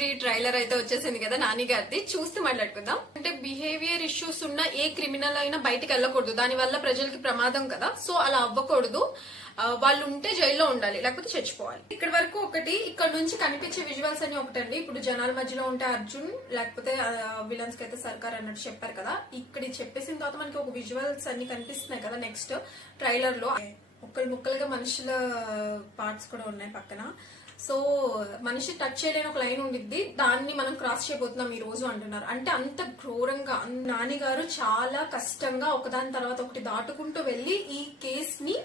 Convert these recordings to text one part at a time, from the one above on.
3 trailer అయితే వచ్చేసింది కదా నాని గారిది, చూస్తే మాట్లాడుకుందాం. అంటే బిహేవియర్ ఇష్యూస్ ఉన్న ఏ క్రిమినల్ అయినా బయటికి వెళ్ళకూడదు, దాని వల్ల ప్రజలకి ప్రమాదం కదా. సో అలా అవ్వకూడదు, వాళ్ళు ఉంటే జైల్లో ఉండాలి, లేకపోతే చచ్చిపోవాలి. ఇక్కడ వరకు ఒకటి. ఇక్కడ నుంచి కనిపించే విజువల్స్ అని ఒకటండి. ఇప్పుడు జనాల మధ్యలో ఉంటే అర్జున్, లేకపోతే విలన్స్ కి అయితే సర్కార్ అన్నట్టు చెప్పారు కదా. ఇక్కడ చెప్పేసిన తర్వాత మనకి ఒక విజువల్స్ అన్ని కనిపిస్తున్నాయి కదా నెక్స్ట్ ట్రైలర్ లో. ముక్కలుగా మనుషుల పార్ట్స్ కూడా ఉన్నాయి పక్కన. సో మనిషి టచ్ చేయలేని ఒక లైన్ ఉండిద్ది, దాన్ని మనం క్రాస్ చేయబోతున్నాం ఈ రోజు అంటున్నారు. అంటే అంత ఘోరంగా నాని గారు చాలా కష్టంగా ఒకదాని తర్వాత ఒకటి దాటుకుంటూ వెళ్లి ఈ కేస్ ని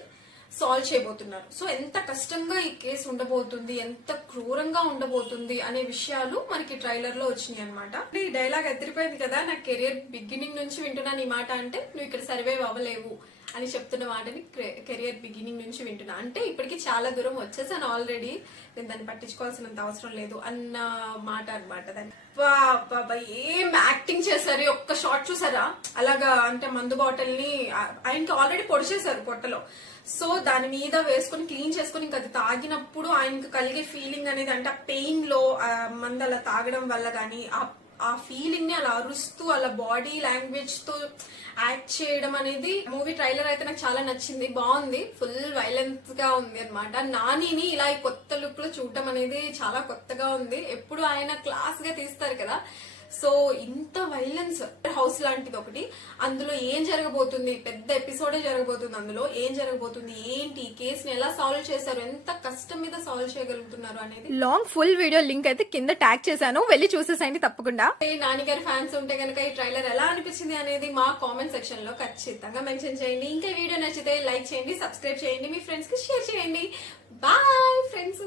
సాల్వ్ చేయబోతున్నారు. సో ఎంత కష్టంగా ఈ కేసు ఉండబోతుంది, ఎంత క్రూరంగా ఉండబోతుంది అనే విషయాలు మనకి ట్రైలర్ లో వచ్చినాయి అనమాట. ఈ డైలాగ్ ఎదిరిపోయింది కదా, నా కెరియర్ బిగినింగ్ నుంచి వింటున్నాను ఈ మాట. అంటే నువ్వు ఇక్కడ సర్వైవ్ అవ్వలేవు అని చెప్తున్న మాటని కెరియర్ బిగినింగ్ నుంచి వింటున్నా. అంటే ఇప్పటికి చాలా దూరం వచ్చేసాను ఆల్రెడీ, నేను దాన్ని పట్టించుకోవాల్సినంత అవసరం లేదు అన్న మాట అనమాట. దాన్ని ఏం యాక్టింగ్ చేశారు. ఒక్క షాట్ చూసారా అలాగా, అంటే మందు బాటిల్ ని ఆయనకి ఆల్రెడీ పొడిచేశారు పొట్టలో. సో దాని మీద వేసుకుని క్లీన్ చేసుకుని ఇంకా అది తాగినప్పుడు ఆయనకు కలిగే ఫీలింగ్ అనేది, అంటే ఆ పెయిన్ లో మందు అలా తాగడం వల్ల గానీ ఆ ఫీలింగ్ ని అలా అరుస్తూ అలా బాడీ లాంగ్వేజ్ తో యాక్ట్ చేయడం అనేది మూవీ ట్రైలర్ అయితే నాకు చాలా నచ్చింది, బాగుంది. ఫుల్ వైలెన్స్ గా ఉంది అనమాట. నానిని ఇలా ఈ కొత్త లుక్ లో చూడటం అనేది చాలా కొత్తగా ఉంది. ఎప్పుడు ఆయన క్లాస్ గా తీస్తారు కదా, సో ఇంత వైలెన్స్. హౌస్ లాంటిది ఒకటి, అందులో ఏం జరగబోతుంది, పెద్ద ఎపిసోడే జరగబోతుంది. అందులో ఏం జరగబోతుంది, ఏంటి కేసుని ఎలా సాల్వ్ చేశారు, ఎంత కష్టం మీద సాల్వ్ చేయగలుగుతున్నారు అనేది లాంగ్ ఫుల్ వీడియో లింక్ అయితే కింద ట్యాగ్ చేశాను, వెళ్ళి చూసేసండి తప్పకుండా. నాని గారి ఫ్యాన్స్ ఉంటే కనుక ఈ ట్రైలర్ ఎలా అనిపించింది అనేది మా కామెంట్ సెక్షన్ లో ఖచ్చితంగా మెన్షన్ చేయండి. ఇంకా వీడియో నచ్చితే లైక్ చేయండి, సబ్స్క్రైబ్ చేయండి, మీ ఫ్రెండ్స్ కి షేర్ చేయండి. Bye friends.